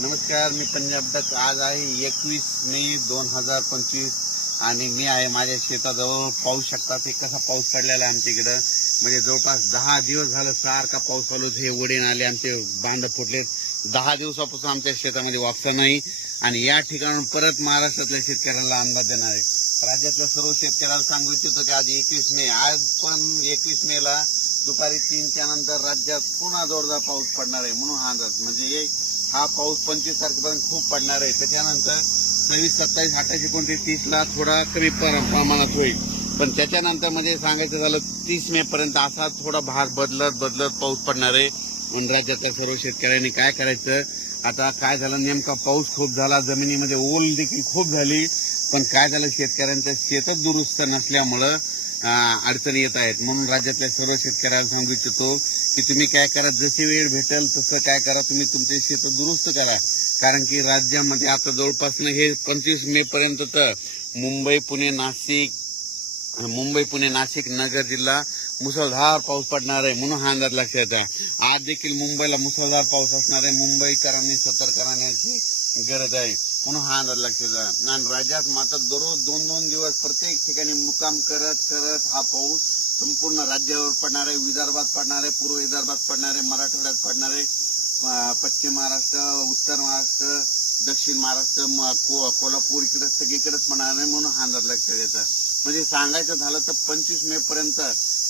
नमस्कार, मी पंजाब दत्त। आज आहे 21 मे 2025 आणि मी आहे माझ्या शेताजवळ। पाहू शकता ते कसा पाऊस पडलेला आहे आमच्या इकडे। म्हणजे जवळपास 10 दिवस झालं सारखा पाऊस चालू। हे वडे नाले आमचे बांध फुटले। 10 दिवसापासून आमच्या शेतामध्ये वापसा नाही आणि या ठिकाणून परत महाराष्ट्रातल्या शेतकऱ्यांना अंदाज देणार आहे। राज्यातल्या सर्व शेतकऱ्यांना सांगू इच्छितो की आज 21 मे, आज पण 21 मे ला दुपारी 3च्या नंतर राज्यात पुन्हा जोरदार पाऊस पडणार आहे। म्हणून हा अंदाज म्हणजे हा पाऊस 25 तारखेपर्यंत खूप पडणार आहे। त्याच्यानंतर 26, 27, 28, 29, 30 ला थोडा कमी प्रमाणात होईल। पण त्याच्यानंतर म्हणजे सांगायचं झालं 30 मे पर्यंत असा थोडा भाग बदलत पाऊस पडणार आहे। म्हणून राज्यातल्या सर्व शेतकऱ्यांनी काय करायचं, आता काय झालं नेमका पाऊस खूप झाला, जमिनीमध्ये ओल देखील खूप झाली, पण काय झालं शेतकऱ्यांचं शेतच दुरुस्त नसल्यामुळं अडचणी येत आहेत। म्हणून राज्यातल्या सर्व शेतकऱ्यांना सांगू इच्छितो की तुम्ही काय करा, जशी वेळ भेटेल तसं काय करा, तुम्ही तुमचे शेत दुरुस्त करा। कारण की राज्यामध्ये आता जवळपास हे 25 मे पर्यंत तर मुंबई पुणे नाशिक नगर जिल्हा मुसळधार पाऊस पडणार आहे। म्हणून हा अंदाज लक्षात आहे। आज देखील मुंबईला मुसळधार पाऊस असणार आहे। मुंबईकरांनी सतर्क राहण्याची गरज आहे। म्हणून हा अंदाज लक्षात आहे। आणि राज्यात मात्र दररोज 2-2 दिवस प्रत्येक ठिकाणी मुक्काम करत हा पाऊस संपूर्ण राज्यावर पडणार आहे। विदर्भात पडणार आहे, पूर्व विदर्भात पडणार आहे, मराठवाड्यात पडणार आहे, पश्चिम महाराष्ट्र, उत्तर महाराष्ट्र, दक्षिण महाराष्ट्र, कोल्हापूर इकडे सगळीकडेच पडणार आहे। म्हणून हा अंदाज लक्षात घ्यायचा। म्हणजे सांगायचं झालं तर 25 मे पर्यंत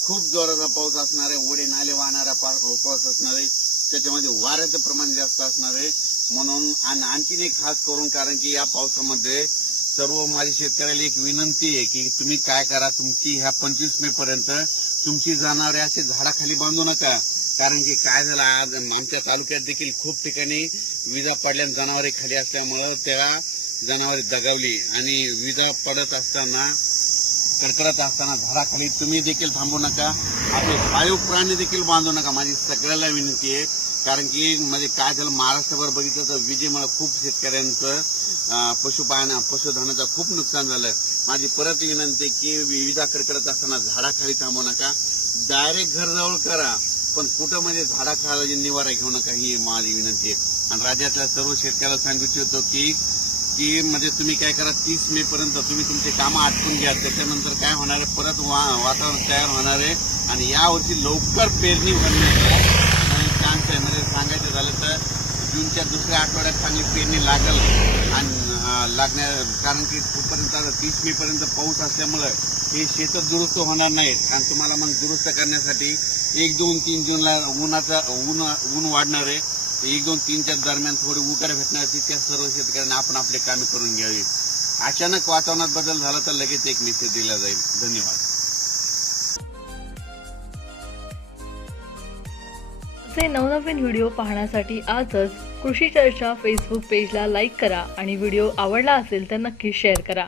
खूप जोराचा पाऊस असणार आहे। ओढे नाले वाहणारा पाऊस असणार आहे। त्याच्यामध्ये वाऱ्याचं प्रमाण जास्त असणार आहे। म्हणून आणखीन एक खास करून, कारण की या पावसामध्ये सर्व माझ्या शेतकऱ्याला एक विनंती आहे की तुम्ही काय करा, तुमची ह्या 25 मे पर्यंत तुमची जनावरे असे झाडाखाली बांधू नका। कारण की काय झालं, आज आमच्या तालुक्यात देखील खूप ठिकाणी विजा पडल्याने जनावरे खाली असल्यामुळे त्या जनावरे दगावली आणि विजा पडत असताना कडकडत असताना झाडाखाली तुम्ही देखील थांबू नका। आपले पाळीव प्राणी देखील बांधू नका, माझी सगळ्याला विनंती आहे। कारण की म्हणजे काय झालं, महाराष्ट्रभर बघितलं तर विजेमुळे खूप शेतकऱ्यांचं पशुधनाचं खूप नुकसान झालं। माझी परत विनंती की विजा कडकडत असताना झाडाखाली थांबू नका, डायरेक्ट घर जवळ करा, पण कुठं म्हणजे झाडाखाली निवारा घेऊ नका, ही माझी विनंती आहे। आणि राज्यातल्या सर्व शेतकऱ्याला सांगू इच्छितो की म्हणजे तुम्ही काय करा, 30 मे पर्यंत तुम्ही तुमचे कामं आटपून घ्या। त्याच्यानंतर काय होणार आहे, परत वातावरण तयार होणार आहे आणि यावर्षी लवकर पेरणी होण्याचा चान्स आहे। म्हणजे सांगायचं झालं तर जूनच्या दुसऱ्या आठवड्यात चांगली पेरणी लागल आणि कारण की तोपर्यंत 30 मे पर्यंत पाऊस असल्यामुळे हे शेत दुरुस्त होणार नाहीत। आणि तुम्हाला मग दुरुस्त करण्यासाठी 1, 2, 3 जूनला ऊन वाढणार आहे। 1, 2, 3च्या दरम्यान थोडी उकाडा भेटणार, त्या सर्व शेतकऱ्यांना आपण आपले कामे करून घ्यावी। अचानक वातावरणात बदल झाला तर लगेच एक मेसेज दिला जाईल। धन्यवाद। असे नवनवीन व्हिडिओ पाहण्यासाठी आजच कृषी चर्चा फेसबुक पेजला लाईक करा आणि व्हिडिओ आवडला असेल तर नक्की शेअर करा।